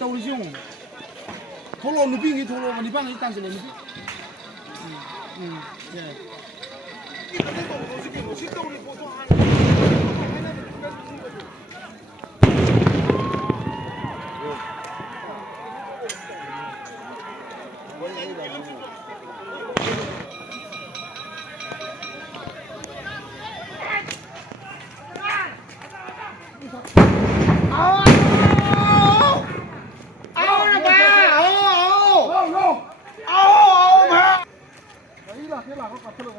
đâu đi chung thô lô nó bị thô lô mà đi bán cái tăng gì nó bị thế là có thật rồi.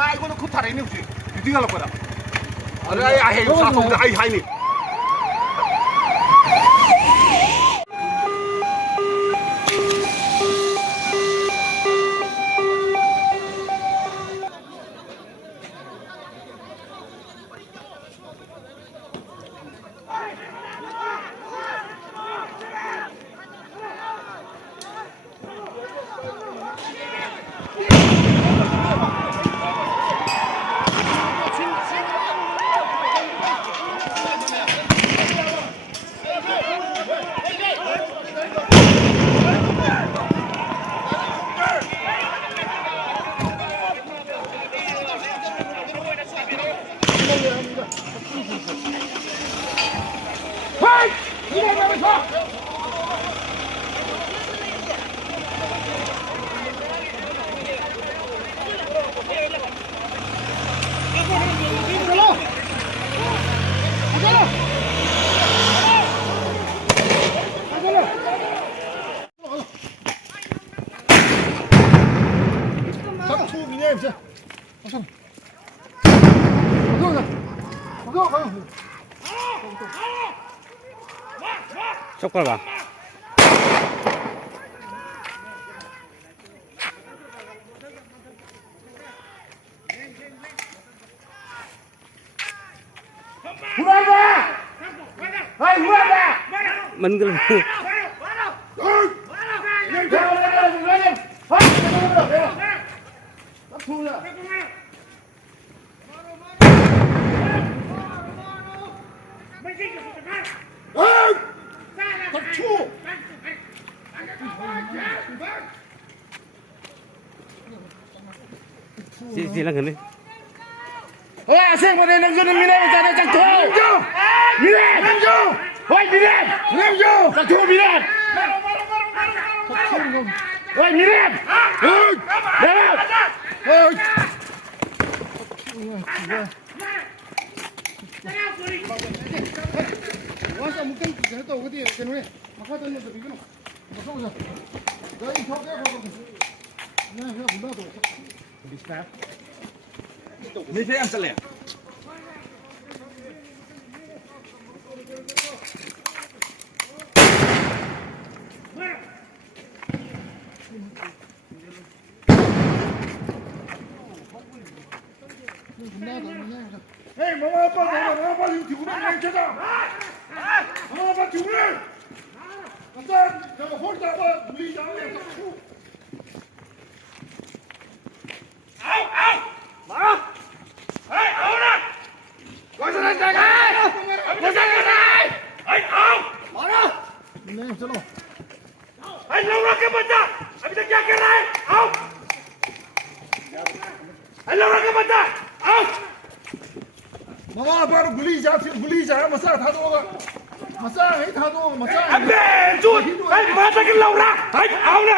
차 이거는 코타 아니니 혹시? 어디 갈 거야? 아니 아이 사서 아이 하이니. 촉발 봐. Mình cứ gì là đi. 아, 생활에 남자는 미남이잖아, 장토. 미남. 남자. 어이 미남. 남자. 장토 미남. 어이 미남. 미남. 와서 묶은 거 했다 어디에 되노래? 막하던 놈도 비교는. 막하고서. 너희 저게 봐봐. 나 그냥 문다도. 비슷해. Như thế em sẽ lẻ. Hey, mama apa diulang lagi kita? Mama apa diulang? Kata, jangan hold apa beli jangan yang tak. Au, au. Mana? Hei, au dah. Kau sudah jangan. Kau jangan dah. Hei, au. Mana? Ini chalo. Hei, laura ke benda? Abhi tak kya kar raha hai? Au. Hei, laura ke benda? Au. Mama apa guli जा मसा था दो मसा है था दो मसा अबे झूठ हई माता के लाउरा हई आओ ना